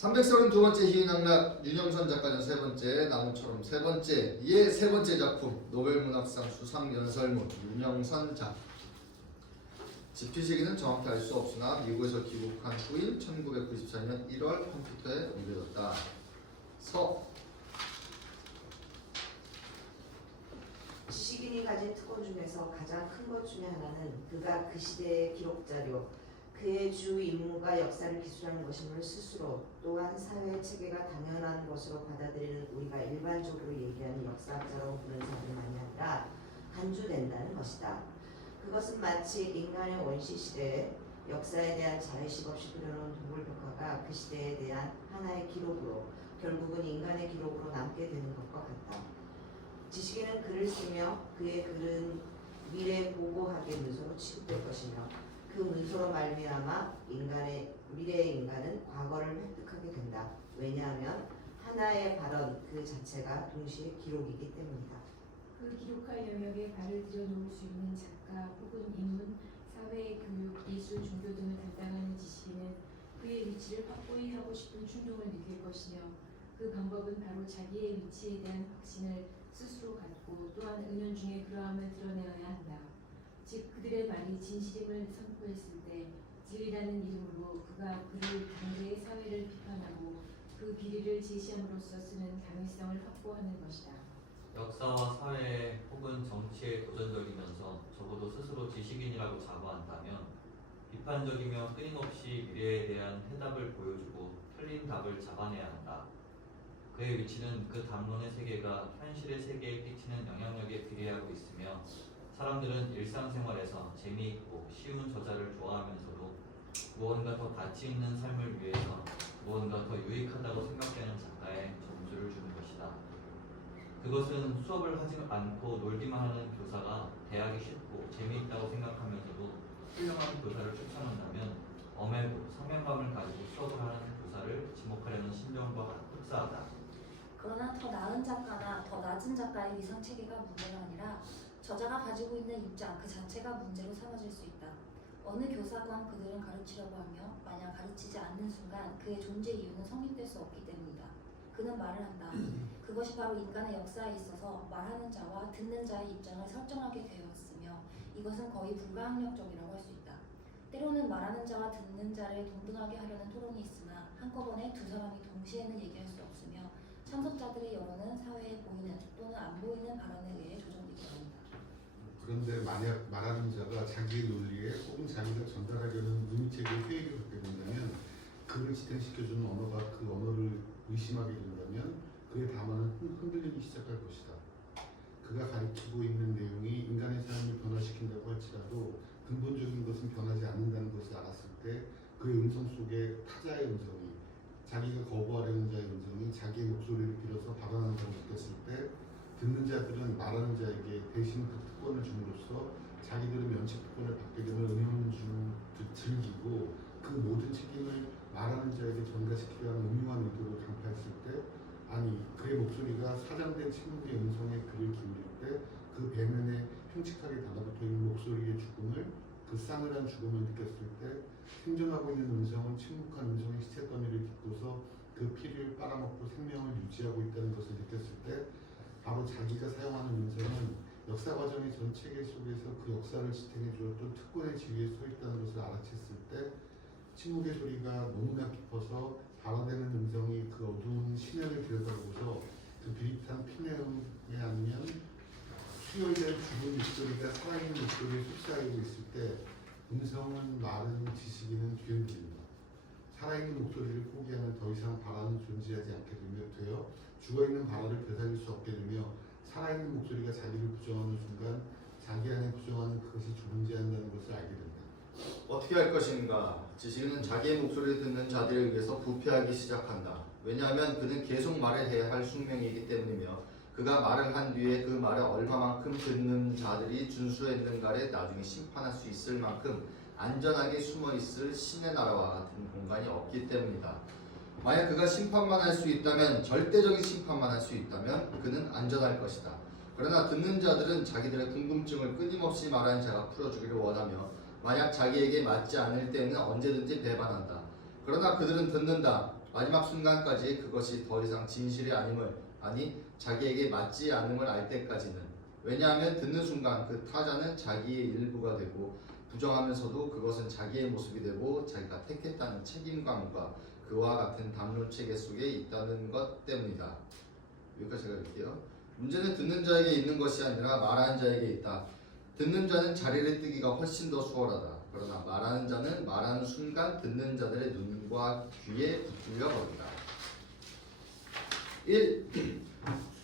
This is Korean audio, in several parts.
332번째 희귀낙락 윤영선 작가전 세 번째 나무처럼 세 번째 이의 세 번째 작품 노벨문학상 수상 연설문 윤영선 작. 집필 시기는 정확히 알 수 없으나 미국에서 귀국한 후인 1994년 1월 컴퓨터에 옮겨졌다. 서 지식인이 가진 특권 중에서 가장 큰 것 중에 하나는 그가 그 시대의 기록자료, 그의 주 임무가 역사를 기술하는 것임을 스스로 또한 사회 체계가 당연한 것으로 받아들이는 우리가 일반적으로 얘기하는 역사학자로 부르는 사람만이 아니라 간주된다는 것이다. 그것은 마치 인간의 원시 시대에 역사에 대한 자의식 없이 그려놓은 동물벽화가 그 시대에 대한 하나의 기록으로 결국은 인간의 기록으로 남게 되는 것과 같다. 지식인은 글을 쓰며 그의 글은 미래 보고학의 문서로 취급될 것이며 그 문서로 말미암아 미래의 인간은 과거를 획득하게 된다. 왜냐하면 하나의 발언 그 자체가 동시에 기록이기 때문이다. 그 기록할 영역에 발을 들여놓을 수 있는 작가 혹은 인문, 사회, 교육, 예술, 종교 등을 담당하는 지식인은 그의 위치를 확고히 하고 싶은 충동을 느낄 것이며 그 방법은 바로 자기의 위치에 대한 확신을 스스로 갖고 또한 은연중에 그러함을 드러내어야 한다. 즉 그들의 말이 진실임을 선포했을 때 진리라는 이름으로 그가 그를 당대의 사회를 비판하고 그 비리를 제시함으로써 쓰는 당위성을 확보하는 것이다. 역사와 사회 혹은 정치에 도전적이면서 적어도 스스로 지식인이라고 자부한다면 비판적이며 끊임없이 미래에 대한 해답을 보여주고 틀린 답을 잡아내야 한다. 그의 위치는 그 담론의 세계가 현실의 세계에 끼치는 영향력에 비례하고 있으며 사람들은 일상생활에서 재미있고 쉬운 저자를 좋아하면서도 무언가 더 가치 있는 삶을 위해서 무언가 더 유익하다고 생각되는 작가에 점수를 주는 것이다. 그것은 수업을 하지 않고 놀기만 하는 교사가 대하기 쉽고 재미있다고 생각하면서도 훌륭한 교사를 추천한다면 엄하고 사명감을 가지고 수업을 하는 교사를 지목하려는 심정과 흡사하다. 그러나 더 나은 작가나 더 낮은 작가의 위상 체계가 문제가 아니라 저자가 가지고 있는 입장 그 자체가 문제로 삼아질 수 있다. 어느 교사건 그들은 가르치려고 하며 만약 가르치지 않는 순간 그의 존재 이유는 성립될 수 없기 때문이다. 그는 말을 한다. 그것이 바로 인간의 역사에 있어서 말하는 자와 듣는 자의 입장을 설정하게 되어 있으며 이것은 거의 불가항력적이라고 할 수 있다. 때로는 말하는 자와 듣는 자를 동등하게 하려는 토론이 있으나 한꺼번에 두 사람이 동시에는 얘기할 수 없으며 참석자들의 여론은 사회에 보이는 또는 안 보이는 발언에 의해 조정되기 합니다. 그런데 만약 말하는 자가 자기의 논리에 혹은 자기가 전달하려는 의미체계에 회의를 갖게 된다면 그를 지탱시켜주는 언어가 그 언어를 의심하게 된다면 그의 담화는 흔들리기 시작할 것이다. 그가 가리키고 있는 내용이 인간의 삶을 변화시킨다고 할지라도 근본적인 것은 변하지 않는다는 것을 알았을 때 그의 음성 속에 타자의 음성이 자기가 거부하려는 자의 음성이 자기의 목소리를 빌어서 발언한다고 느꼈을 때 듣는 자들은 말하는 자에게 대신 그 특권을 줌으로써 자기들은 면책 특권을 받게 되는 은혜를 즐기고 그 모든 책임을 말하는 자에게 전가시키려 하는 음흉한 의도로 간파했을 때 아니 그의 목소리가 사장된 침묵의 음성에 귀를 기울일 때 그 배면에 흉측하게 달라붙어 있는 목소리의 죽음을 그 싸늘한 죽음을 느꼈을 때 생존하고 있는 음성은 침묵한 음성의 시체 더미를 딛고서 그 피를 빨아먹고 생명을 유지하고 있다는 것을 느꼈을 때 바로 자기가 사용하는 음성은 역사 과정의 전 체계 속에서 그 역사를 지탱해 주었던 특권의 지위에 서 있다는 것을 알아챘을 때 침묵의 소리가 너무나 깊어서 발화되는 음성이 그 어두운 심연을 들여다보고서 그 비릿한 피내음에 아니면 수혈된 죽은 목소리가 살아있는 목소리에 휩싸이고 있을 때 음성은 말은 지식인은 뒤흔들린다. 살아있는 목소리를 포기하면 더 이상 발화는 존재하지 않게 되어 죽어있는 발화를 되살릴 수 없게 되며 살아있는 목소리가 자기를 부정하는 순간 자기 안에 부정하는 그것이 존재한다는 것을 알게 된다. 어떻게 할 것인가? 지식인은 자기의 목소리를 듣는 자들에 의해서 부패하기 시작한다. 왜냐하면 그는 계속 말해야 할 숙명이기 때문이며 그가 말을 한 뒤에 그 말을 얼마만큼 듣는 자들이 준수했는가를 나중에 심판할 수 있을 만큼 안전하게 숨어있을 신의 나라와 같은 공간이 없기 때문이다. 만약 그가 심판만 할 수 있다면, 절대적인 심판만 할 수 있다면 그는 안전할 것이다. 그러나 듣는 자들은 자기들의 궁금증을 끊임없이 말하는 자가 풀어주기를 원하며 만약 자기에게 맞지 않을 때는 언제든지 배반한다. 그러나 그들은 듣는다. 마지막 순간까지 그것이 더 이상 진실이 아님을, 아니 자기에게 맞지 않음을 알 때까지는. 왜냐하면 듣는 순간 그 타자는 자기의 일부가 되고 부정하면서도 그것은 자기의 모습이 되고 자기가 택했다는 책임감과 그와 같은 담론 체계 속에 있다는 것 때문이다. 여기까지 제가 읽게요. 문제는 듣는 자에게 있는 것이 아니라 말하는 자에게 있다. 듣는 자는 자리를 뜨기가 훨씬 더 수월하다. 그러나 말하는 자는 말하는 순간 듣는 자들의 눈과 귀에 붙들려 버린다. 1.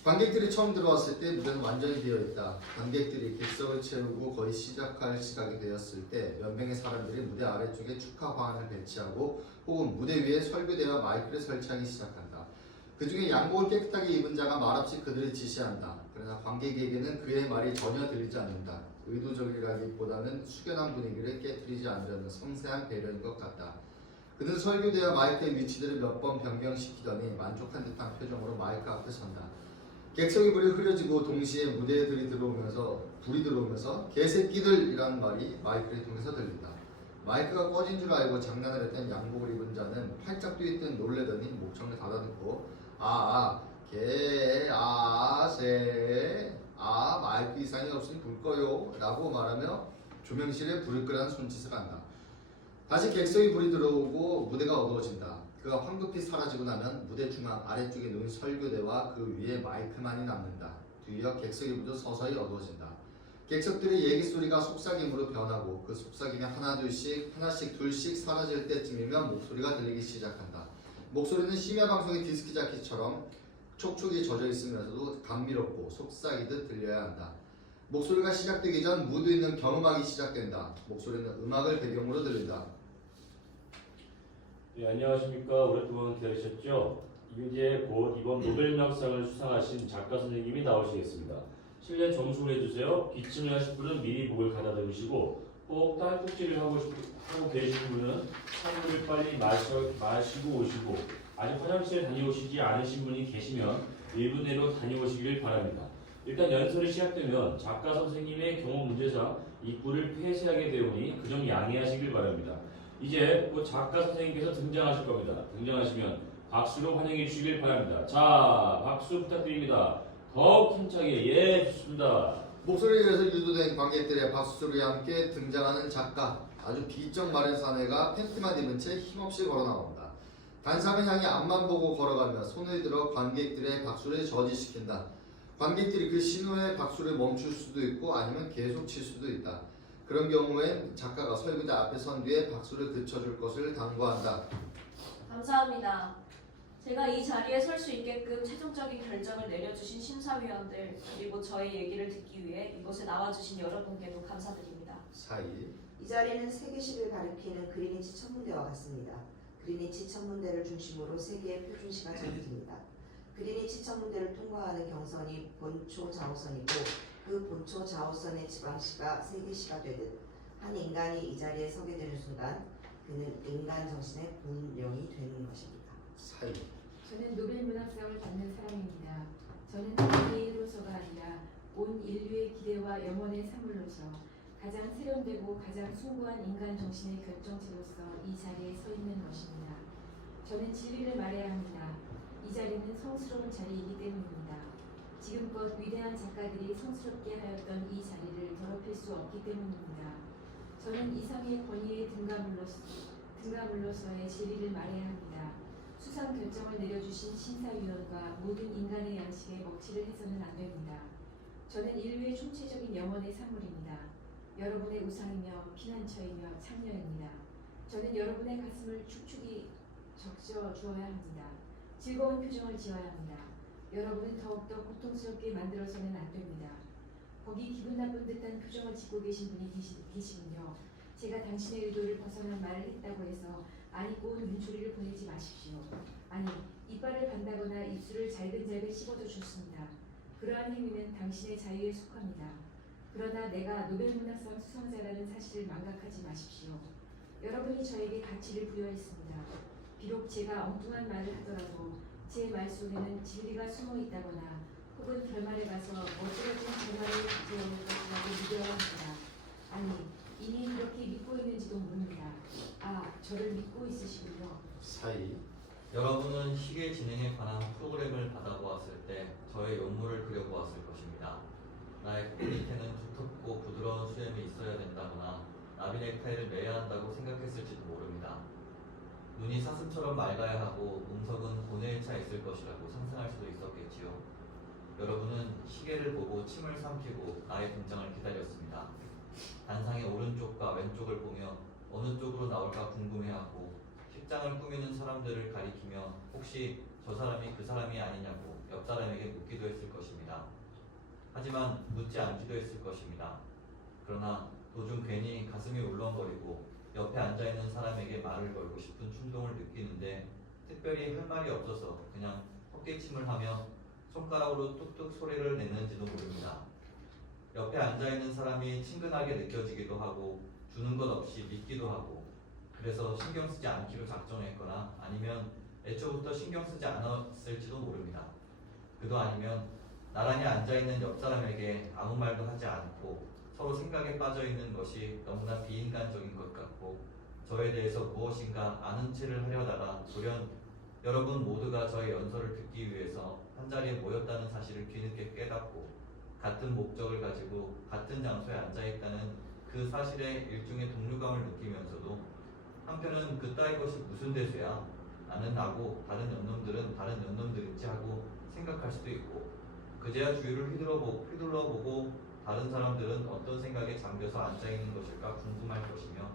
관객들이 처음 들어왔을 때 무대는 완전히 비어있다. 관객들이 객석을 채우고 거의 시작할 시각이 되었을 때 몇 명의 사람들이 무대 아래쪽에 축하 화환을 배치하고 혹은 무대 위에 설교대와 마이크를 설치하기 시작한다. 그 중에 양복을 깨끗하게 입은 자가 말없이 그들을 지시한다. 그러나 관객에게는 그의 말이 전혀 들리지 않는다. 의도적이라기보다는 숙연한 분위기를 깨뜨리지 않으려는 섬세한 배려인 것 같다. 그는 설교대와 마이크의 위치들을 몇 번 변경시키더니 만족한 듯한 표정으로 마이크 앞에 선다. 객석의 불이 흐려지고 동시에 무대에 불이 들어오면서 개새끼들이라는 말이 마이크를 통해서 들린다. 마이크가 꺼진 줄 알고 장난을 했던 양복을 입은 자는 팔짝 뛰듯 놀래더니 목청을 닫아듣고 마이크 이상이 없으니 불 꺼요 라고 말하며 조명실에 불을 끄라는 손짓을 한다. 다시 객석의 불이 들어오고 무대가 어두워진다. 그가 황급히 사라지고 나면 무대 중앙 아래쪽에 놓인 설교대와 그 위에 마이크만이 남는다. 뒤이어 객석의 불도 서서히 어두워진다. 객석들의 얘기 소리가 속삭임으로 변하고 그 속삭임이 하나씩 둘씩 사라질 때쯤이면 목소리가 들리기 시작한다. 목소리는 심야 방송의 디스크 자켓처럼 촉촉이 젖어 있으면서도 감미롭고 속삭이듯 들려야 한다. 목소리가 시작되기 전 무드있는 경음악이 시작된다. 목소리는 음악을 배경으로 들린다. 네, 안녕하십니까. 오랫동안 기다리셨죠? 이제 곧 이번 노벨문학상을 수상하신 작가 선생님이 나오시겠습니다. 실내 정숙을 해주세요. 기침을 하실 분은 미리 목을 가다듬으시고 꼭 딸꾹질을 하고 계신 분은 찬물을 빨리 마시고 오시고 아직 화장실에 다녀오시지 않으신 분이 계시면 1분 내로 다녀오시길 바랍니다. 일단 연설이 시작되면 작가 선생님의 경호 문제상 입구를 폐쇄하게 되오니 그점 양해하시길 바랍니다. 이제 곧 작가 선생님께서 등장하실 겁니다. 등장하시면 박수로 환영해 주시길 바랍니다. 자, 박수 부탁드립니다. 더욱 힘차게. 예, 좋습니다. 목소리에서 유도된 관객들의 박수소리와 함께 등장하는 작가. 아주 비적 마른 사내가 팬티만 입은 채 힘없이 걸어나온다. 단상을 향해 앞만 보고 걸어가며 손을 들어 관객들의 박수를 저지시킨다. 관객들이 그 신호에 박수를 멈출 수도 있고 아니면 계속 칠 수도 있다. 그런 경우엔 작가가 설교대 앞에 선 뒤에 박수를 그쳐줄 것을 당부한다. 감사합니다. 제가 이 자리에 설 수 있게끔 최종적인 결정을 내려주신 심사위원들 그리고 저희 얘기를 듣기 위해 이곳에 나와주신 여러분께도 감사드립니다. 사이. 이 자리는 세계시를 가리키는 그리니치 천문대와 같습니다. 그리니치 천문대를 중심으로 세계의 표준시가 정해집니다. 그리니치 천문대를 통과하는 경선이 본초 좌우선이고 그 본초 좌우선의 지방시가 세계시가 되듯 한 인간이 이 자리에 서게 되는 순간 그는 인간 정신의 본령이 되는 것입니다. 사이. 저는 노벨문학상을 받는 사람입니다. 저는 한 개인으로서가 아니라 온 인류의 기대와 영원의 사물로서 가장 세련되고 가장 숭고한 인간 정신의 결정체로서 이 자리에 서 있는 것입니다. 저는 진리를 말해야 합니다. 이 자리는 성스러운 자리이기 때문입니다. 지금껏 위대한 작가들이 성스럽게 하였던 이 자리를 더럽힐 수 없기 때문입니다. 저는 이상의 권위의 등가물로서의 진리를 말해야 합니다. 수상 결정을 내려주신 심사위원과 모든 인간의 양식에 먹칠을 해서는 안 됩니다. 저는 인류의 총체적인 영혼의 산물입니다. 여러분의 우상이며 피난처이며 창녀입니다. 저는 여러분의 가슴을 축축이 적셔 주어야 합니다. 즐거운 표정을 지어야 합니다. 여러분은 더욱더 고통스럽게 만들어서는 안 됩니다. 거기 기분 나쁜 듯한 표정을 짓고 계신 분이 계시군요. 제가 당신의 의도를 벗어난 말을 했다고 해서 아니 꼬운 눈초리를 보내지 마십시오. 아니 이빨을 반다거나 입술을 잘근잘근 씹어도 좋습니다. 그러한 행위는 당신의 자유에 속합니다. 그러나 내가 노벨문학상 수상자라는 사실을 망각하지 마십시오. 여러분이 저에게 가치를 부여했습니다. 비록 제가 엉뚱한 말을 하더라도 제 말 속에는 진리가 숨어 있다거나 혹은 결말에 가서 어찌어찌 결말을 가져올 것이라고 믿어야 합니다. 아니 이미 그렇게 믿고 있는지도 모릅니다. 아, 저를 믿고 있으시군요. 사이. 여러분은 시계 진행에 관한 프로그램을 받아보았을 때 저의 용물을 그려보았을 것입니다. 나의 코 밑에는 두텁고 부드러운 수염이 있어야 된다거나 나비 넥타이를 매야 한다고 생각했을지도 모릅니다. 눈이 사슴처럼 맑아야 하고 음석은 고뇌에 차 있을 것이라고 상상할 수도 있었겠지요. 여러분은 시계를 보고 침을 삼키고 나의 등장을 기다렸습니다. 단상의 오른쪽과 왼쪽을 보며 어느 쪽으로 나올까 궁금해하고 식장을 꾸미는 사람들을 가리키며 혹시 저 사람이 그 사람이 아니냐고 옆 사람에게 묻기도 했을 것입니다. 하지만 묻지 않기도 했을 것입니다. 그러나 도중 괜히 가슴이 울렁거리고 옆에 앉아있는 사람에게 말을 걸고 싶은 충동을 느끼는데 특별히 할 말이 없어서 그냥 헛기침을 하며 손가락으로 뚝뚝 소리를 냈는지도 모릅니다. 옆에 앉아있는 사람이 친근하게 느껴지기도 하고 주는 것 없이 믿기도 하고 그래서 신경 쓰지 않기로 작정했거나 아니면 애초부터 신경 쓰지 않았을지도 모릅니다. 그도 아니면 나란히 앉아있는 옆 사람에게 아무 말도 하지 않고 서로 생각에 빠져있는 것이 너무나 비인간적인 것 같고 저에 대해서 무엇인가 아는 체를 하려다가 돌연 여러분 모두가 저의 연설을 듣기 위해서 한자리에 모였다는 사실을 뒤늦게 깨닫고 같은 목적을 가지고 같은 장소에 앉아있다는 그 사실에 일종의 동료감을 느끼면서도 한편은 그따위 것이 무슨 대수야? 나는 나고 다른 연놈들은 다른 연놈들인지 하고 생각할 수도 있고 그제야 주위를 휘둘러보고 다른 사람들은 어떤 생각에 잠겨서 앉아있는 것일까 궁금할 것이며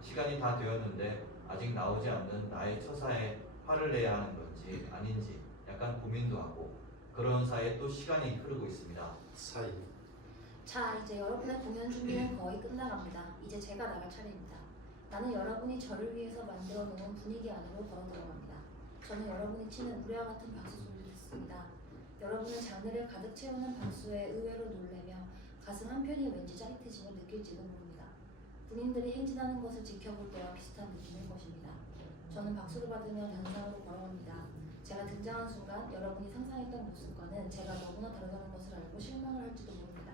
시간이 다 되었는데 아직 나오지 않는 나의 처사에 화를 내야 하는 건지 아닌지 약간 고민도 하고 그런 사이에 또 시간이 흐르고 있습니다. 사이. 자, 이제 여러분의 공연 준비는 거의 끝나갑니다. 이제 제가 나갈 차례입니다. 나는 여러분이 저를 위해서 만들어 놓은 분위기 안으로 걸어 들어갑니다. 저는 여러분이 치는 우레와 같은 박수 소리를 듣습니다. 여러분은 장르를 가득 채우는 박수에 의외로 놀래며 가슴 한편이 왠지 짜릿해짐을 느낄지도 모릅니다. 군인들이 행진하는 것을 지켜볼 때와 비슷한 느낌일 것입니다. 저는 박수를 받으며 단상으로 걸어갑니다. 제가 등장한 순간 여러분이 상상했던 모습과는 제가 너무나 다르다는 것을 알고 실망을 할지도 모릅니다.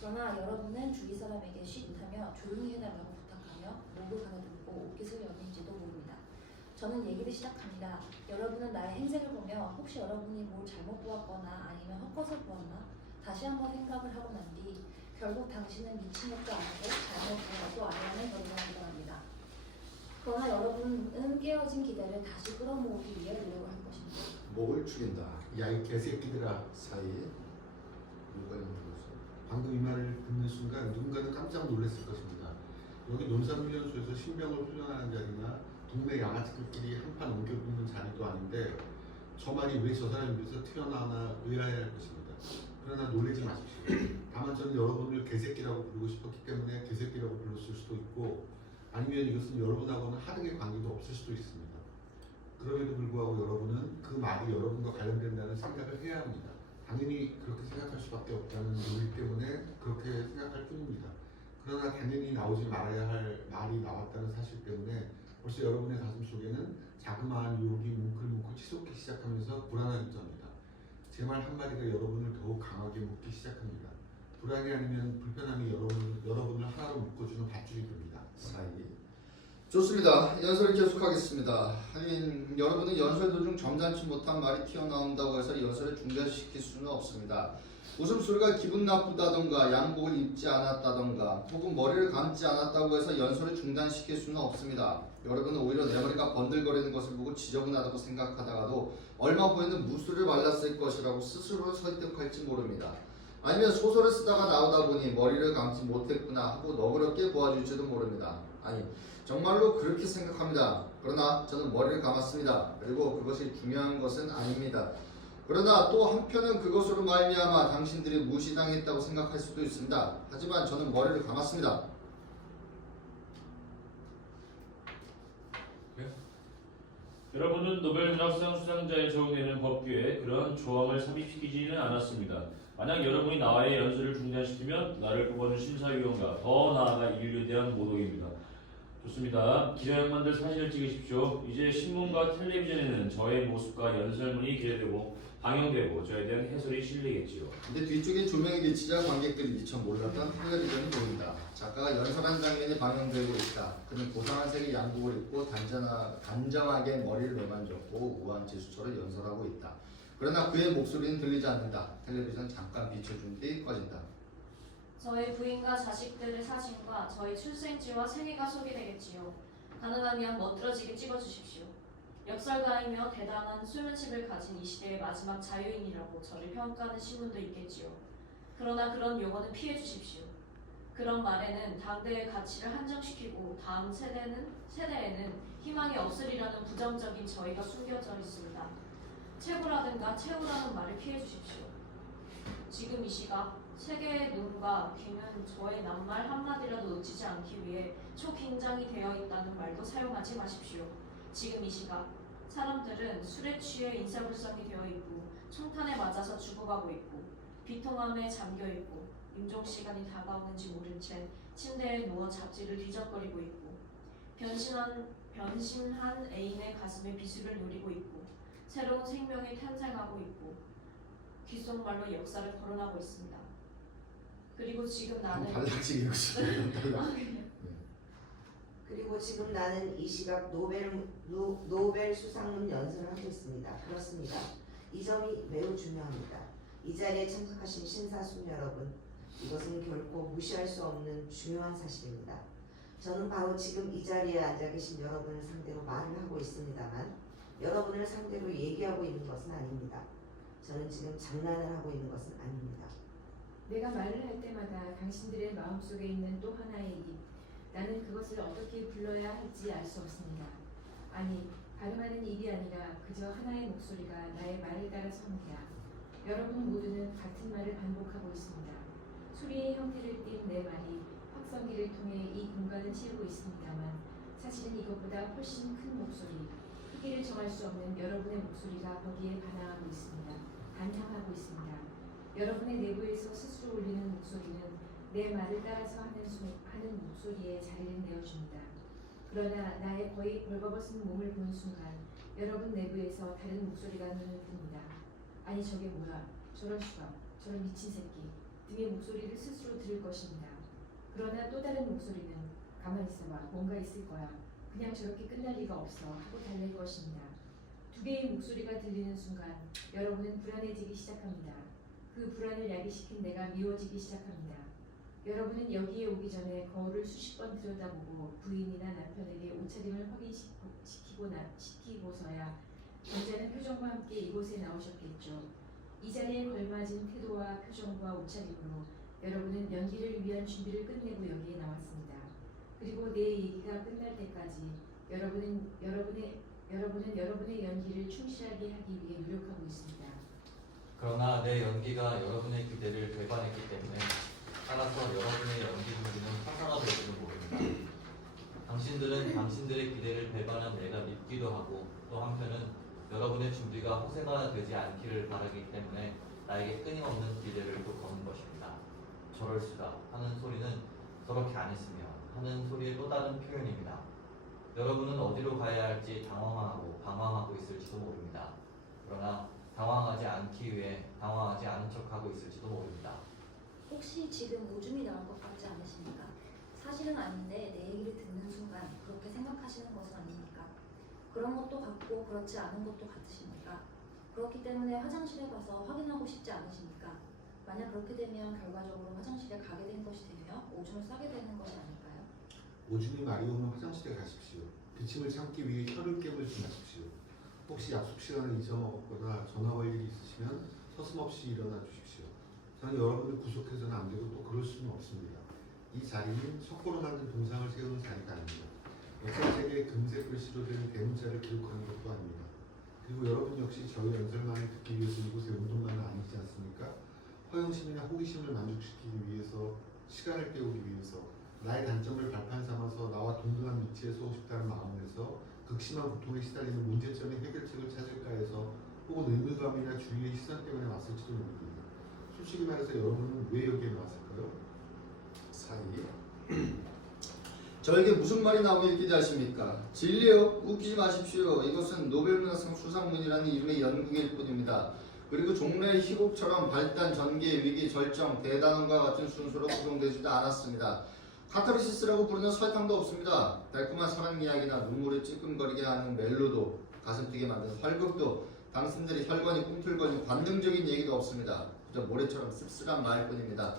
그러나 여러분은 주위 사람에게 쉿 하며 조용히 해달라고 부탁하며 목을 가다듬고 옷깃을 여는지도 모릅니다. 저는 얘기를 시작합니다. 여러분은 나의 행색을 보며 혹시 여러분이 뭘 잘못 보았거나 아니면 헛것을 보았나 다시 한번 생각을 하고 난 뒤 결국 당신은 미친 것도 아니고 잘못 본 것도 아니라는 결론을 내립니다. 그러나 여러분은 깨어진 기대를 다시 끌어모으기 위해 노력을 할 것입니다. 목을 축인다. 야 이 개새끼들아. 사이. 누가 있는 거죠? 방금 이 말을 듣는 순간 누군가는 깜짝 놀랐을 것입니다. 여기 논산훈련소에서 신병을 훈련하는 자리나 동네 양아치들끼리 한판 옮겨붙는 자리도 아닌데 저 말이 왜 저 사람이 입에서 튀어나오나 의아해할 것입니다. 그러나 놀라지 마십시오. 다만 저는 여러분을 개새끼라고 부르고 싶었기 때문에 개새끼라고 불렀을 수도 있고 아니면 이것은 여러분하고는 하등의 관계도 없을 수도 있습니다. 그럼에도 불구하고 여러분은 그 말이 여러분과 관련된다는 생각을 해야 합니다. 당연히 그렇게 생각할 수밖에 없다는 논리 때문에 그렇게 생각할 뿐입니다. 그러나 당연히 나오지 말아야 할 말이 나왔다는 사실 때문에 벌써 여러분의 가슴 속에는 자그마한 유혹이 뭉클뭉클 치솟기 시작하면서 불안한 입자입니다. 제 말 한마디가 여러분을 더욱 강하게 묶기 시작합니다. 불안이 아니면 불편함이 여러분을 하나로 묶어주는 밧줄이 됩니다. 사이. 좋습니다. 연설을 계속하겠습니다. 여러분은 연설 도중 점잖지 못한 말이 튀어나온다고 해서 연설을 중단시킬 수는 없습니다. 웃음소리가 기분 나쁘다던가 양복을 입지 않았다던가 혹은 머리를 감지 않았다고 해서 연설을 중단시킬 수는 없습니다. 여러분은 오히려 내 머리가 번들거리는 것을 보고 지저분하다고 생각하다가도 얼마 후에는 무술을 발랐을 것이라고 스스로 설득할지 모릅니다. 아니면 소설을 쓰다가 나오다 보니 머리를 감지 못했구나 하고 너그럽게 보아줄지도 모릅니다. 아니 정말로 그렇게 생각합니다. 그러나 저는 머리를 감았습니다. 그리고 그것이 중요한 것은 아닙니다. 그러나 또 한편은 그것으로 말미암아 당신들이 무시당했다고 생각할 수도 있습니다. 하지만 저는 머리를 감았습니다. 여러분은 노벨 문학상 수상자에 적용되는 법규에 그런 조항을 삽입시키지는 않았습니다. 만약 여러분이 나와의 연설을 중단시키면 나를 뽑아준 심사위원과 더 나아가 인류에 대한 모독입니다. 좋습니다. 기자양반들 사진을 찍으십시오. 이제 신문과 텔레비전에는 저의 모습과 연설문이 기재되고 방영되고 저에 대한 해설이 실리겠지요. 근데 뒤쪽에 조명이 비치자 관객들이 미처 몰랐던 텔레비전이 보인다. 작가가 연설한 장면이 방영되고 있다. 그는 고상한 색의 양복을 입고 단정하게 머리를 매만졌고 우아한 제스처로 연설하고 있다. 그러나 그의 목소리는 들리지 않는다. 텔레비전 잠깐 비춰준 뒤 꺼진다. 저희 부인과 자식들의 사진과 저희 출생지와 생애가 소개되겠지요. 가능하면 멋들어지게 찍어주십시오. 역설가이며 대단한 수면집을 가진 이 시대의 마지막 자유인이라고 저를 평가하는 신문도 있겠지요. 그러나 그런 용어는 피해 주십시오. 그런 말에는 당대의 가치를 한정시키고 다음 세대에는 희망이 없으리라는 부정적인 저희가 숨겨져 있습니다. 최고라든가 최후라는 말을 피해 주십시오. 지금 이 시각 세계의 눈과 귀는 저의 낱말 한마디라도 놓치지 않기 위해 초긴장이 되어 있다는 말도 사용하지 마십시오. 지금 이 시각 사람들은 술에 취해 인사불성이 되어 있고 총탄에 맞아서 죽어가고 있고 비통함에 잠겨 있고 임종 시간이 다가오는지 모른 채 침대에 누워 잡지를 뒤적거리고 있고 변신한 애인의 가슴에 비수를 누리고 있고 새로운 생명이 탄생하고 있고 귓속말로 역사를 거론하고 있습니다. 그리고 지금 나는 달라지게 읽으시면 그리고 지금 나는 이 시각 노벨 수상문 연설을 하고 있습니다. 그렇습니다. 이 점이 매우 중요합니다. 이 자리에 참석하신 신사숙 여러분, 이것은 결코 무시할 수 없는 중요한 사실입니다. 저는 바로 지금 이 자리에 앉아 계신 여러분을 상대로 말을 하고 있습니다만 여러분을 상대로 얘기하고 있는 것은 아닙니다. 저는 지금 장난을 하고 있는 것은 아닙니다. 내가 말을 할 때마다 당신들의 마음속에 있는 또 하나의 입, 나는 그것을 어떻게 불러야 할지 알 수 없습니다. 아니, 발음하는 입이 아니라 그저 하나의 목소리가 나의 말을 따라 섭니다. 여러분 모두는 같은 말을 반복하고 있습니다. 소리의 형태를 띤 내 말이 확성기를 통해 이 공간을 채우고 있습니다만 사실은 이것보다 훨씬 큰 목소리, 크기를 정할 수 없는 여러분의 목소리가 거기에 반항하고 있습니다. 반항하고 있습니다. 여러분의 내부에서 스스로 울리는 목소리는 내 말을 따라서 하는 목소리에 자리를 내어줍니다. 그러나 나의 거의 벌거벗은 몸을 본 순간 여러분 내부에서 다른 목소리가 눈을 띕니다. 아니 저게 뭐야? 저럴 수가, 저런 미친 새끼 등의 목소리를 스스로 들을 것입니다. 그러나 또 다른 목소리는 가만히 있어봐, 뭔가 있을 거야. 그냥 저렇게 끝날 리가 없어 하고 달랠 것입니다. 두 개의 목소리가 들리는 순간 여러분은 불안해지기 시작합니다. 그 불안을 야기시킨 내가 미워지기 시작합니다. 여러분은 여기에 오기 전에 거울을 수십 번 들여다보고 부인이나 남편에게 옷차림을 확인시키고서야 점잖은 표정과 함께 이곳에 나오셨겠죠. 이 자리에 걸맞은 태도와 표정과 옷차림으로 여러분은 연기를 위한 준비를 끝내고 여기에 나왔습니다. 그리고 내 얘기가 끝날 때까지 여러분은 여러분의 연기를 충실하게 하기 위해 노력하고 있습니다. 그러나 내 연기가 여러분의 기대를 배반했기 때문에 따라서 여러분의 연기 준비는 화사가 될지도 모릅니다. 당신들은 당신들의 기대를 배반한 내가 밉기도 하고 또 한편은 여러분의 준비가 호세가 되지 않기를 바라기 때문에 나에게 끊임없는 기대를 또 거는 것입니다. 저럴 수가 하는 소리는 저렇게 안 했으며 하는 소리의 또 다른 표현입니다. 여러분은 어디로 가야 할지 당황하고 방황하고 있을지도 모릅니다. 그러나 당황하지 않기 위해 당황하지 않은 척하고 있을지도 모릅니다. 혹시 지금 오줌이 나올 것 같지 않으십니까? 사실은 아닌데 내 얘기를 듣는 순간 그렇게 생각하시는 것은 아닙니까? 그런 것도 같고 그렇지 않은 것도 같으십니까? 그렇기 때문에 화장실에 가서 확인하고 싶지 않으십니까? 만약 그렇게 되면 결과적으로 화장실에 가게 된 것이 되며 오줌을 싸게 되는 것이 아닐까요? 오줌이 마리 오면 화장실에 가십시오. 기침을 참기 위해 혀를 깨물지 마십시오. 혹시 약속 시간을 잊어먹었거나 전화 올 일이 있으시면 서슴없이 일어나 주십시오. 저는 여러분을 구속해서는 안 되고 또 그럴 수는 없습니다. 이 자리는 석고로 만든 동상을 세우는 자리가 아닙니다. 역사책에 금색 글씨로 된 대문자를 기록하는 것도 아닙니다. 그리고 여러분 역시 저희 연설만을 듣기 위해서 이곳에 온 것만은 아니지 않습니까? 허영심이나 호기심을 만족시키기 위해서, 시간을 때우기 위해서, 나의 단점을 발판 삼아서 나와 동등한 위치에 서고 싶다는 마음에서 극심한 고통에 시달리는 문제점의 해결책을 찾을까 해서 혹은 의무감이나 주위의 시선 때문에 왔을지도 모릅니다. 솔직히 말해서 여러분은 왜 여기에 나왔을까요? 사이 저에게 무슨 말이 나오길 기대하십니까? 진리요? 웃기지 마십시오. 이것은 노벨문학상 수상문이라는 이름의 연극일 뿐입니다. 그리고 종래의 희곡처럼 발단, 전개, 위기, 절정, 대단원과 같은 순서로 구성되지도 않았습니다. 카타르시스라고 부르는 설탕도 없습니다. 달콤한 사랑 이야기나 눈물을 찔끔거리게 하는 멜로도, 가슴 뛰게 만드는 활극도, 당신들의 혈관이 꿈틀거리는 관능적인 얘기도 없습니다. 그저 모래처럼 씁쓸한 말뿐입니다.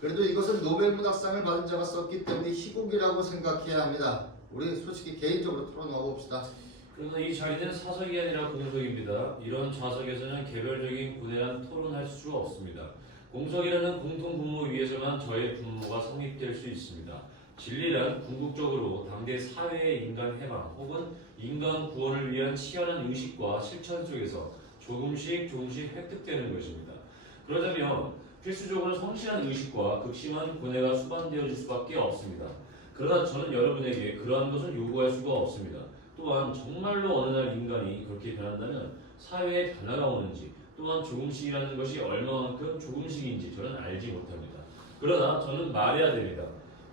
그래도 이것은 노벨문학상을 받은 자가 썼기 때문에 희곡이라고 생각해야 합니다. 우리 솔직히 개인적으로 토론해 봅시다. 그러나 이 자리는 사석이 아니라 공석입니다. 이런 좌석에서는 개별적인 고대한 토론할 수 없습니다. 공석이라는 공통 분모 위에서만 저의 분모가 성립될 수 있습니다. 진리란 궁극적으로 당대 사회의 인간 해방 혹은 인간 구원을 위한 치열한 의식과 실천 속에서 조금씩 획득되는 것입니다. 그러자면 필수적으로 성실한 의식과 극심한 고뇌가 수반되어질 수밖에 없습니다. 그러나 저는 여러분에게 그러한 것을 요구할 수가 없습니다. 또한 정말로 어느 날 인간이 그렇게 변한다면 사회에 변화가 오는지 또한 조금씩이라는 것이 얼마만큼 조금씩인지 저는 알지 못합니다. 그러나 저는 말해야 됩니다.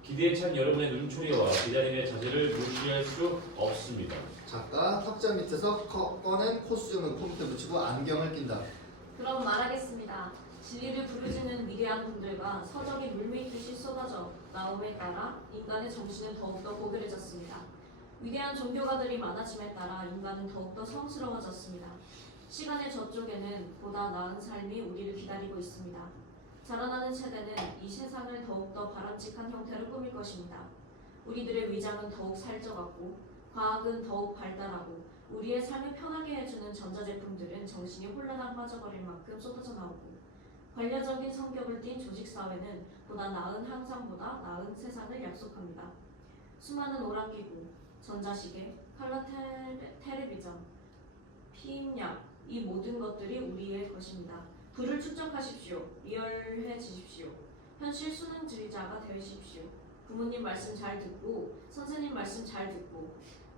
기대에 찬 여러분의 눈초리와 기다림의 자세를 무시할 수 없습니다. 작가 탁자 밑에서 꺼낸 코스튬을 컴퓨터 붙이고 안경을 낀다. 그럼 말하겠습니다. 진리를 부르짖는 위대한 분들과 서적이 물밀듯이 쏟아져 나옴에 따라 인간의 정신은 더욱더 고결해졌습니다. 위대한 종교가들이 많아짐에 따라 인간은 더욱더 성스러워졌습니다. 시간의 저쪽에는 보다 나은 삶이 우리를 기다리고 있습니다. 자라나는 세대는 이 세상을 더욱더 바람직한 형태로 꾸밀 것입니다. 우리들의 위장은 더욱 살쪄갔고 과학은 더욱 발달하고 우리의 삶을 편하게 해주는 전자제품들은 정신이 혼란에 빠져버릴 만큼 쏟아져 나오고 관료적인 성격을 띤 조직사회는 보다 나은 항상보다 나은 세상을 약속합니다. 수많은 오락기구, 전자시계, 컬러 텔레비전, 피임약, 이 모든 것들이 우리의 것입니다. 부를 축적하십시오. 리얼해지십시오. 현실 수능주의자가 되십시오. 부모님 말씀 잘 듣고 선생님 말씀 잘 듣고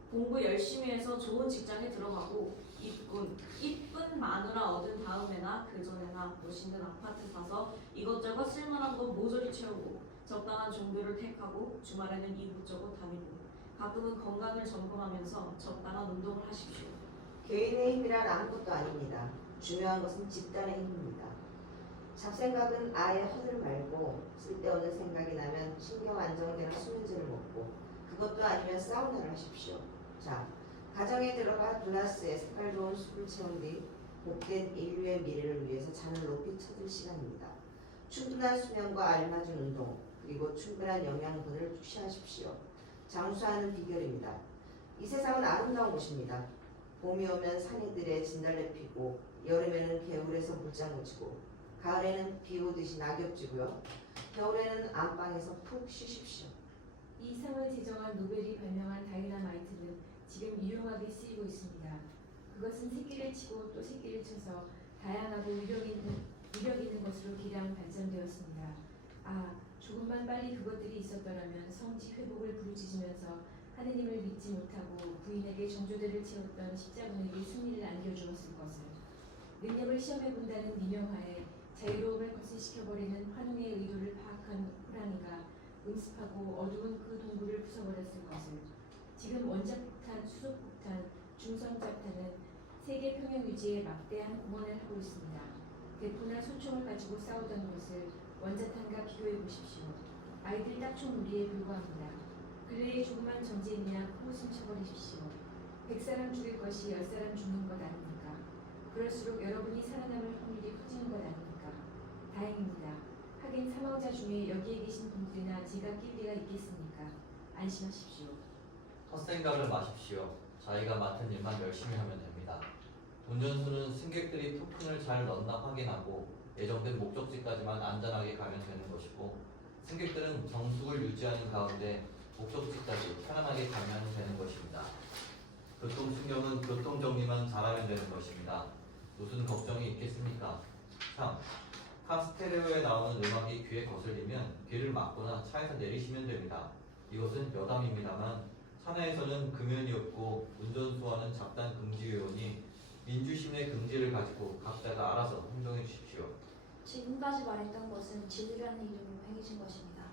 공부 열심히 해서 좋은 직장에 들어가고 이쁜 마누라 얻은 다음에나 그 전에나 멋있는 아파트 사서 이것저것 쓸만한 거 모조리 채우고 적당한 종교를 택하고 주말에는 이곳저곳 다니고 가끔은 건강을 점검하면서 적당한 운동을 하십시오. 개인의 힘이란 아무것도 아닙니다. 중요한 것은 집단의 힘입니다. 잡생각은 아예 허들 말고 쓸데없는 생각이 나면 신경 안정제나 수면제를 먹고 그것도 아니면 사우나를 하십시오. 자, 가정에 들어가 글라스에 색깔 좋은 술을 채운 뒤 복된 인류의 미래를 위해서 잔을 높이 쳐들 시간입니다. 충분한 수면과 알맞은 운동 그리고 충분한 영양분을 취하십시오. 장수하는 비결입니다. 이 세상은 아름다운 곳입니다. 봄이 오면 산이들의 진달래 피고 여름에는 개울에서 물장구 치고 가을에는 비 오듯이 낙엽 지고요. 겨울에는 안방에서 푹 쉬십시오. 이 상을 제정한 노벨이 발명한 다이너마이트는 지금 유용하게 쓰이고 있습니다. 그것은 새끼를 치고 또 새끼를 쳐서 다양하고 위력 있는 것으로 기량 발전되었습니다. 아, 조금만 빨리 그것들이 있었더라면 성지 회복을 부르짖으면서 하느님을 믿지 못하고 부인에게 정조대를 채웠던 십자군에게 승리를 안겨주었을 것을. 능력을 시험해본다는 미명하에 자유로움을 거슬시켜버리는 환웅의 의도를 파악한 호랑이가 음습하고 어두운 그 동굴을 부숴버렸을 것을. 지금 원자폭탄, 수소폭탄, 중성자탄은 세계 평형 유지에 막대한 공헌을 하고 있습니다. 대포나 소총을 가지고 싸우던 것을 원자탄과 비교해 보십시오. 아이들 딱총놀이에 불과합니다. 근래에 조그만 전쟁이나 코웃음 쳐버리십시오. 100사람 죽일 것이 10사람 죽는 것 아닙니까? 그럴수록 여러분이 살아남을 확률이 커지는 것 아닙니까? 다행입니다. 하긴 사망자 중에 여기에 계신 분들이나 제가 낄 리가 있겠습니까? 안심하십시오. 헛생각을 마십시오. 자기가 맡은 일만 열심히 하면 됩니다. 운전수는 승객들이 토큰을 잘 넣나 확인하고 예정된 목적지까지만 안전하게 가면 되는 것이고 승객들은 정숙을 유지하는 가운데 목적지까지 편안하게 가면 되는 것입니다. 교통신경은 교통정리만 잘하면 되는 것입니다. 무슨 걱정이 있겠습니까? 참, 카스테레오에 나오는 음악이 귀에 거슬리면 귀를 막거나 차에서 내리시면 됩니다. 이것은 여담입니다만 사내에서는 금연이 없고 운전수와는 잡단 금지위원이 민주심의 긍지를 가지고 각자가 알아서 행동해 주십시오. 지금까지 말했던 것은 진리라는 이름으로 행해진 것입니다.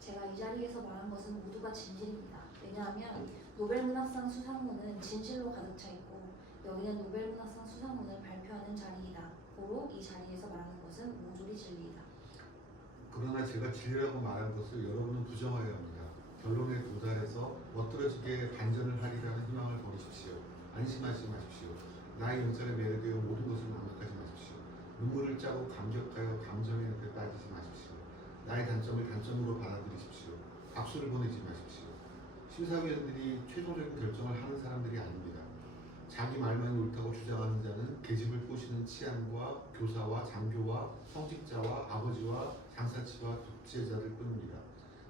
제가 이 자리에서 말한 것은 모두가 진실입니다. 왜냐하면 노벨문학상 수상문은 진실로 가득 차 있고 여기는 노벨문학상 수상문을 발표하는 자리이다. 고로 이 자리에서 말하는 것은 모조리 진리이다. 그러나 제가 진리라고 말한 것을 여러분은 부정하여야 합니다. 결론에 도달해서 멋들어지게 반전을 하리라는 희망을 버리십시오. 안심하지 마십시오. 나의 영절에 매료되어 모든 것을 망각하지 마십시오. 눈물을 짜고 감격하여 감정의 늪에 빠지지 마십시오. 나의 단점을 단점으로 받아들이십시오. 박수를 보내지 마십시오. 심사위원들이 최종적인 결정을 하는 사람들이 아닙니다. 자기 말만이 옳다고 주장하는 자는 계집을 꼬시는 치안과 교사와 장교와 성직자와 아버지와 장사치와 독재자들 뿐입니다.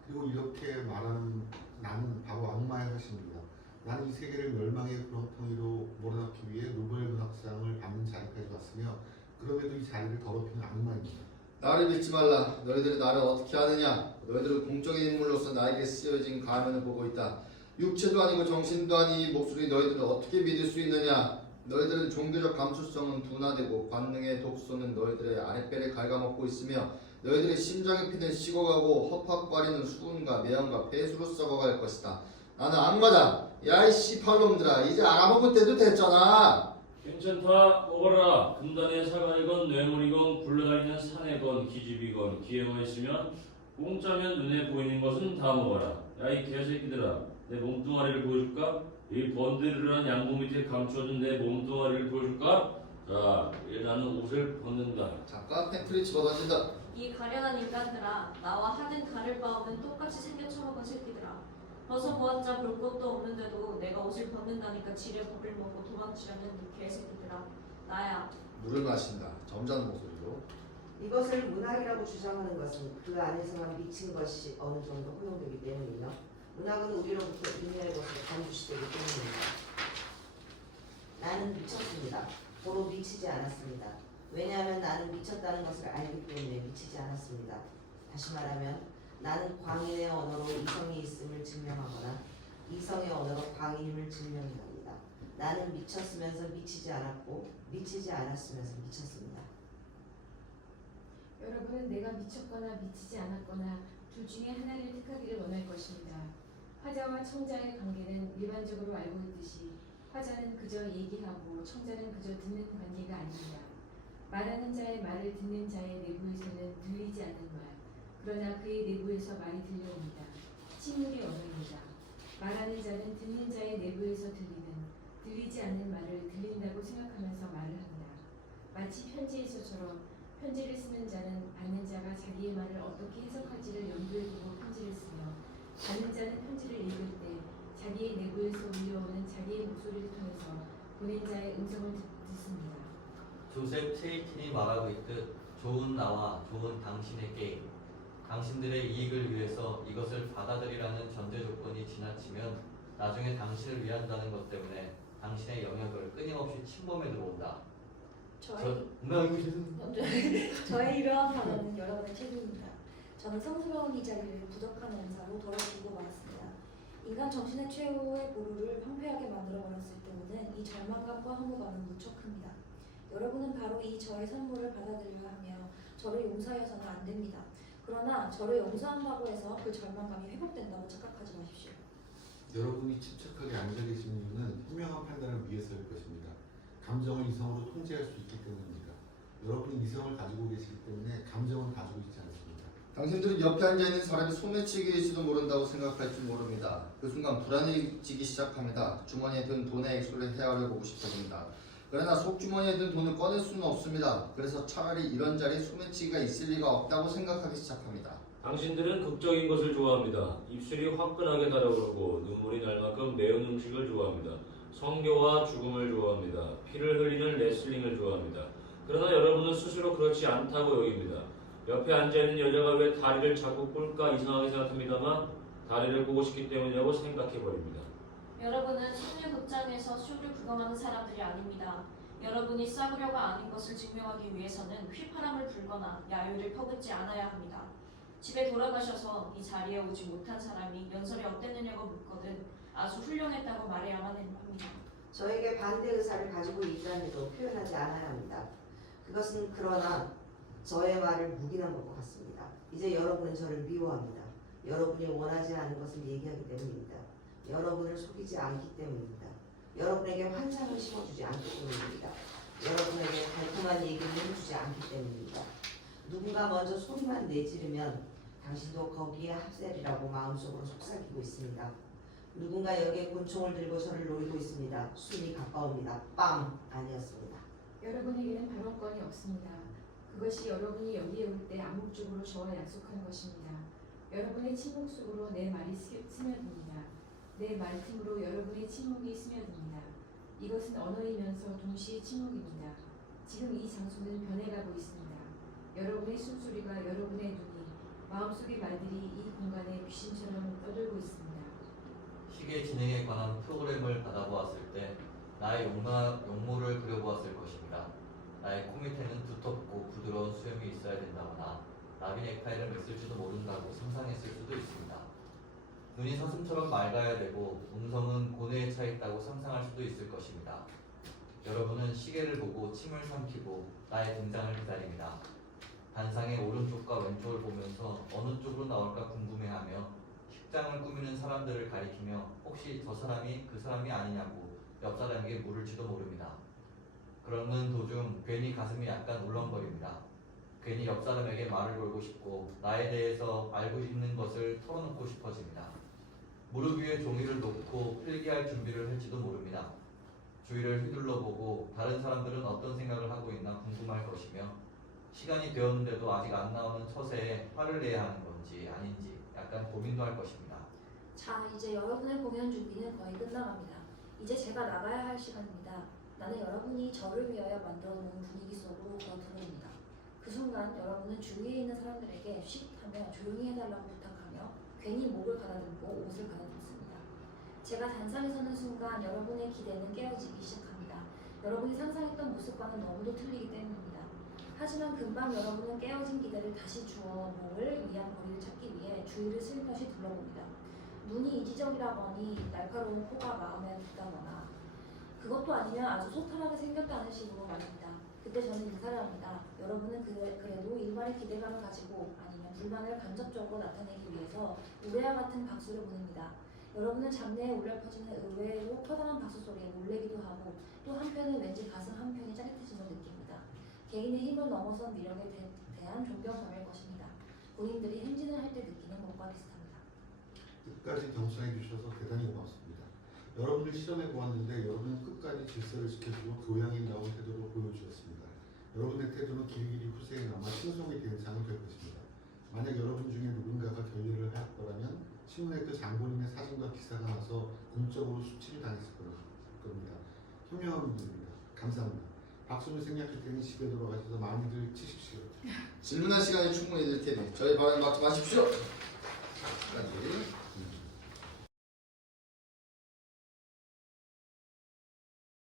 그리고 이렇게 말하는 나는 바로 악마의 화신입니다. 나는 이 세계를 멸망의 구렁텅이로 몰아넣기 위해 노벨문학상을 받는 자리까지 왔으며 그럼에도 이 자리를 더럽히는 악마입니다. 나를 믿지 말라. 너희들이 나를 어떻게 아느냐? 너희들은 공적인 인물로서 나에게 쓰여진 가면을 보고 있다. 육체도 아니고 정신도 아닌 이 목소리 너희들은 어떻게 믿을 수 있느냐? 너희들은 종교적 감수성은 둔화되고 관능의 독소는 너희들의 아랫배를 갉아먹고 있으며 너희들의 심장이 피는 식어가고 허팝과리는 수은과 매연과 폐수로 썩어갈 것이다. 나는 악마다. 야이 씨팔놈들아, 이제 알아먹을 때도 됐잖아. 괜찮다. 먹어라. 금단의 사과이건 뇌물이건 굴러다니는 사내건 기집이건 기회만 있으면 공짜면 눈에 보이는 것은 다 먹어라. 야 이 개새끼들아, 내 몸뚱아리를 보여줄까? 이 번드르르한 양복 밑에 감춰둔 내 몸뚱아리를 보여줄까? 자, 이제 나는 옷을 벗는다. 잠깐 팩트리 집어던진다. 이 가련한 인간들아, 나와 하등 다를 바 없는 똑같이 생겨 처먹은 새끼들아. 벗어보았자 볼 것도 없는데도 내가 옷을 벗는다니까 지레 법을 먹고 도망치려는 이 개새끼들아. 나야. 물을 마신다. 점잖은 목소리로. 이것을 문학이라고 주장하는 것은 그 안에서만 미친 것이 어느 정도 허용되기 때문이며 문학은 우리로부터 인해의 것을 간주시되기 때문입니다. 나는 미쳤습니다. 고로 미치지 않았습니다. 왜냐하면 나는 미쳤다는 것을 알기 때문에 미치지 않았습니다. 다시 말하면 나는 광인의 언어로 이성이 있음을 증명하거나 이성의 언어로 광인임을 증명합니다. 나는 미쳤으면서 미치지 않았고 미치지 않았으면서 미쳤습니다. 여러분은 내가 미쳤거나 미치지 않았거나 둘 중에 하나를 택하기를 원할 것입니다. 화자와 청자의 관계는 일반적으로 알고 있듯이 화자는 그저 얘기하고 청자는 그저 듣는 관계가 아닙니다. 말하는 자의 말을 듣는 자의 내부에서는 들리지 않는 말, 그러나 그의 내부에서 말이 들려옵니다. 식물의 언어입니다. 말하는 자는 듣는 자의 내부에서 들리지 않는 말을 들린다고 생각하면서 말을 한다. 마치 편지에서처럼 편지를 쓰는 자는 받는 자가 자기의 말을 어떻게 해석할지를 염두에 두고 편지를 쓰며 받는 자는 편지를 읽을 때 자기의 내부에서 울려오는 자기의 목소리를 통해서 보낸 자의 음성을 듣습니다. 조셉 체이틴이 말하고 있듯 좋은 나와 좋은 당신에게 당신들의 이익을 위해서 이것을 받아들이라는 전제 조건이 지나치면 나중에 당신을 위한다는 것 때문에 당신의 영역을 끊임없이 침범해 들어온다. 저의 이러한 발언은 여러분의 책임입니다. 저는 성스러운 이 자리를 부족한 원사로 더럽히고 말았습니다. 인간 정신의 최후의 보루를 황폐하게 만들어버렸을 때는 이 절망감과 허무감은 무척 큽니다. 여러분은 바로 이 저의 선물을 받아들여야 하며 저를 용서해서는 안 됩니다. 그러나 저를 용서한다고 해서 그 절망감이 회복된다고 착각하지 마십시오. 여러분이 침착하게 앉아 계신 이유는 현명한 판단을 위해서일 것입니다. 감정을 이성으로 통제할 수 있기 때문입니다. 여러분이 이성을 가지고 계시기 때문에 감정은 가지고 있지 않습니다. 당신들은 옆에 앉아있는 사람이 소매치기일지도 모른다고 생각할지 모릅니다. 그 순간 불안해지기 시작합니다. 주머니에 든 돈의 액수를 헤아려보고 싶어집니다. 그러나 속주머니에 든 돈을 꺼낼 수는 없습니다. 그래서 차라리 이런 자리에 소매치기가 있을 리가 없다고 생각하기 시작합니다. 당신들은 극적인 것을 좋아합니다. 입술이 화끈하게 달아오르고 눈물이 날 만큼 매운 음식을 좋아합니다. 성교와 죽음을 좋아합니다. 피를 흘리는 레슬링을 좋아합니다. 그러나 여러분은 스스로 그렇지 않다고 여깁니다. 옆에 앉아있는 여자가 왜 다리를 자꾸 꼴까 이상하게 생각합니다만 다리를 보고 싶기 때문이라고 생각해버립니다. 여러분은 성녀 극장에서 쇼를 구경하는 사람들이 아닙니다. 여러분이 싸구려가 아닌 것을 증명하기 위해서는 휘파람을 불거나 야유를 퍼붓지 않아야 합니다. 집에 돌아가셔서 이 자리에 오지 못한 사람이 연설이 어땠느냐고 묻거든 아주 훌륭했다고 말해야만 합니다. 저에게 반대 의사를 가지고 있다는 해도 표현하지 않아야 합니다. 그것은 그러나 저의 말을 묵인한 것과 같습니다. 이제 여러분은 저를 미워합니다. 여러분이 원하지 않은 것을 얘기하기 때문입니다. 여러분을 속이지 않기 때문입니다. 여러분에게 환상을 심어주지 않기 때문입니다. 여러분에게 달콤한 얘기를 해주지 않기 때문입니다. 누군가 먼저 소리만 내지르면 당신도 거기에 합세리라고 마음속으로 속삭이고 있습니다. 누군가 여기에 곤총을 들고 저를 노리고 있습니다. 숨이 가까웁니다. 빵! 아니었습니다. 여러분에게는 발언권이 없습니다. 그것이 여러분이 여기에 올 때 암묵적으로 저와 약속한 것입니다. 여러분의 침묵 속으로 내 말이 스며듭니다. 내 말틈으로 여러분의 침묵이 스며듭니다. 이것은 언어이면서 동시에 침묵입니다. 지금 이 장소는 변해가고 있습니다. 여러분의 숨소리가 여러분의 눈이 마음속의 말들이 이 공간에 귀신처럼 떠들고 있습니다. 시계 진행에 관한 프로그램을 받아보았을 때 나의 용모를 그려보았을 것입니다. 나의 코 밑에는 두텁고 부드러운 수염이 있어야 된다거나 나비 넥타이를 맸을지도 모른다고 상상했을 수도 있습니다. 눈이 사슴처럼 맑아야 되고 음성은 고뇌에 차 있다고 상상할 수도 있을 것입니다. 여러분은 시계를 보고 침을 삼키고 나의 등장을 기다립니다. 단상의 오른쪽과 왼쪽을 보면서 어느 쪽으로 나올까 궁금해하며 식장을 꾸미는 사람들을 가리키며 혹시 저 사람이 그 사람이 아니냐고 옆 사람에게 물을지도 모릅니다. 그러는 도중 괜히 가슴이 약간 울렁거립니다. 괜히 옆 사람에게 말을 걸고 싶고 나에 대해서 알고 있는 것을 털어놓고 싶어집니다. 무릎 위에 종이를 놓고 필기할 준비를 할지도 모릅니다. 주위를 휘둘러보고 다른 사람들은 어떤 생각을 하고 있나 궁금할 것이며 시간이 되었는데도 아직 안 나오는 처세에 화를 내야 하는 건지 아닌지 약간 고민도 할 것입니다. 자, 이제 여러분의 공연 준비는 거의 끝나갑니다. 이제 제가 나가야 할 시간입니다. 나는 여러분이 저를 위하여 만들어 놓은 분위기 속으로 들어옵니다. 그 순간 여러분은 주위에 있는 사람들에게 쉿 하며 조용히 해달라고 부탁하며 괜히 목을 가다듬고 옷을 가다듬습니다. 제가 단상에 서는 순간 여러분의 기대는 깨어지기 시작합니다. 여러분이 상상했던 모습과는 너무도 틀리기 때문입니다. 하지만 금방 여러분은 깨어진 기대를 다시 주워 목을 위한 거리를 찾기 위해 주위를 슬며시 둘러봅니다. 눈이 이지적이라거니 날카로운 코가 마음에 든다거나 그것도 아니면 아주 소탈하게 생겼다는 식으로 말입니다. 그때 저는 인사를 합니다. 여러분은 그래도 일말의 기대감을 가지고 아니면 불만을 간접적으로 나타내기 위해서 우레와 같은 박수를 보냅니다. 여러분은 잡내에 울려 퍼지는 의외로 커다란 박수 소리에 놀래기도 하고 또 한편은 왠지 가슴 한편이 짜릿해진 걸 느낍니다. 개인의 힘을 넘어선 미력에 대한 존경감일 것입니다. 본인들이 행진을 할 때 느끼는 것과 비슷합니다. 끝까지 경청해 주셔서 대단히 고맙습니다. 여러분을 실험해 보았는데 여러분은 끝까지 질서를 지켜주고 교양인다운 태도를 보여주셨습니다. 여러분의 태도는 길이길이 후세에 남아 신성의 대상이 될 것입니다. 만약 여러분 중에 누군가가 결례를 할 거라면 신문에 그 장본인의 사진과 기사가 나서 공적으로 수치를 당했을 겁니다. 현명한 분들입니다. 감사합니다. 박수를 생략할 때는 집에 돌아가셔서 많이들 치십시오. 질문할 시간이 충분히 될 테니 저희 발언 막지 마십시오. 끝까지.